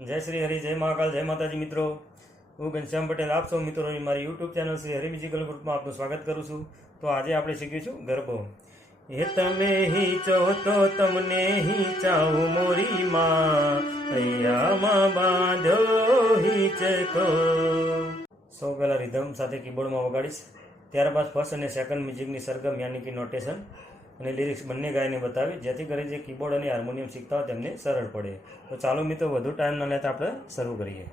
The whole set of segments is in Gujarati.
જય શ્રી હરિ, જય મહાકાલ, જય માતાજી મિત્રો. હું ઘનશ્યામ પટેલ આપ સૌ મિત્રોની મારી YouTube channel Shri Hari musical ગ્રુપમાં આપનું સ્વાગત કરું છું. તો આજે આપણે શીખીશું ગરબો. એ તમે હિંચો તો તમને હિંચાવું મોરી માં, હૈયામાં બાંધો હિંચકો. સૌ પહેલાં રિધમ સાથે કીબોર્ડમાં વગાડીશ, ત્યારબાદ ફર્સ્ટ અને સેકન્ડ મ્યુઝિકની સરગમ યાની કે નોટેશન અને લિરિક્સ બંને ગાઈને બતાવી, જેથી કરી જે કીબોર્ડ અને હાર્મોનિયમ શીખતા હોય તેમને સરળ પડે. તો ચાલો મિત્રો, વધુ ટાઈમ ન લેતા આપણે શરૂ કરીએ.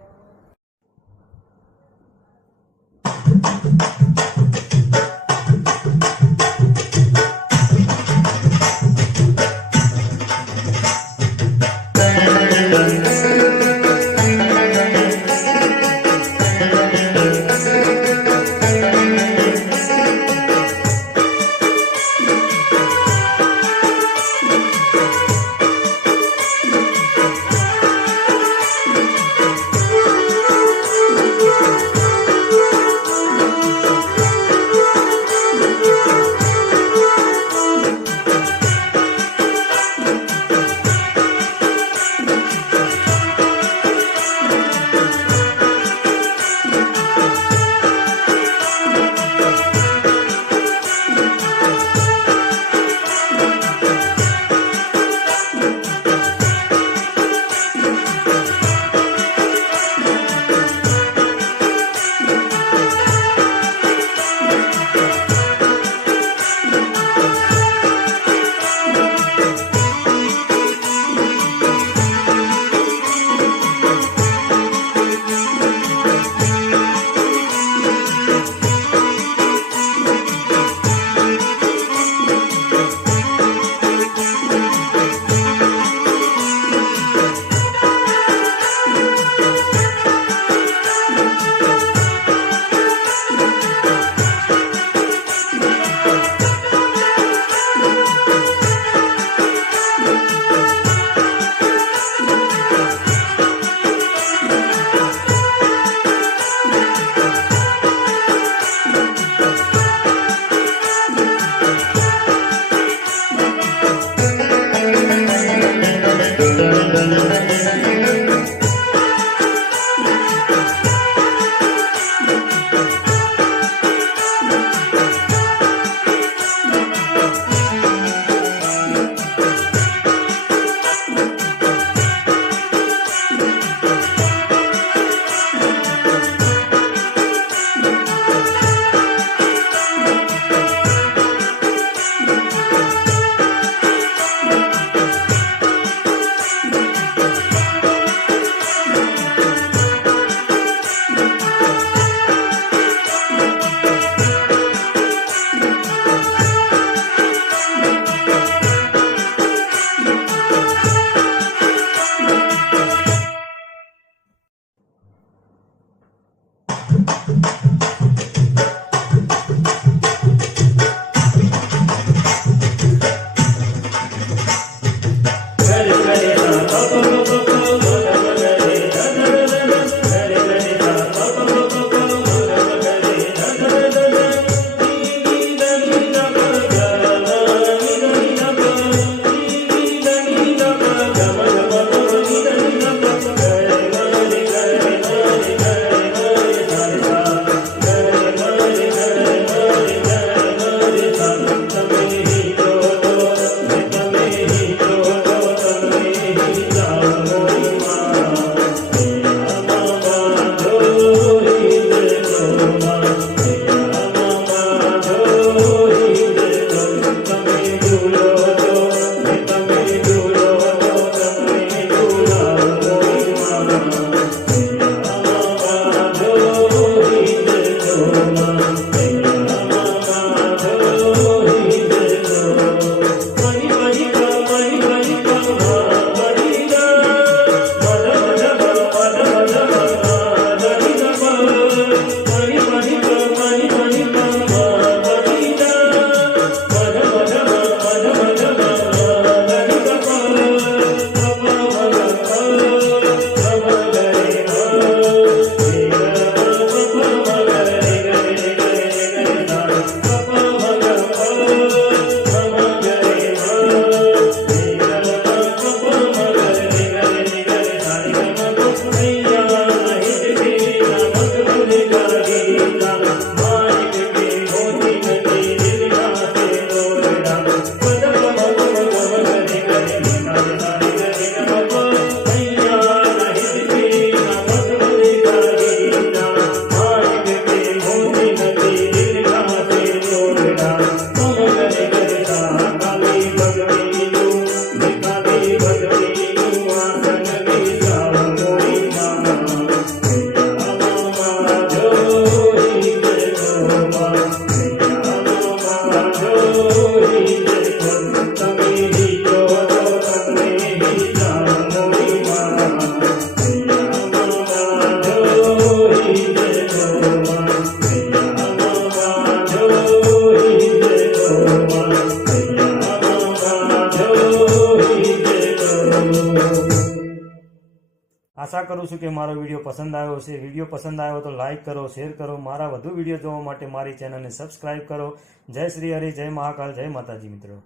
આશા કરું છું કે મારો વિડીયો પસંદ આવ્યો છે. વિડીયો પસંદ આવ્યો તો લાઇક કરો, શેર કરો. મારા વધુ વિડીયો જોવા માટે મારી ચેનલને સબસ્ક્રાઈબ કરો. જય શ્રી હરિ, જય મહાકાલ, જય માતાજી મિત્રો.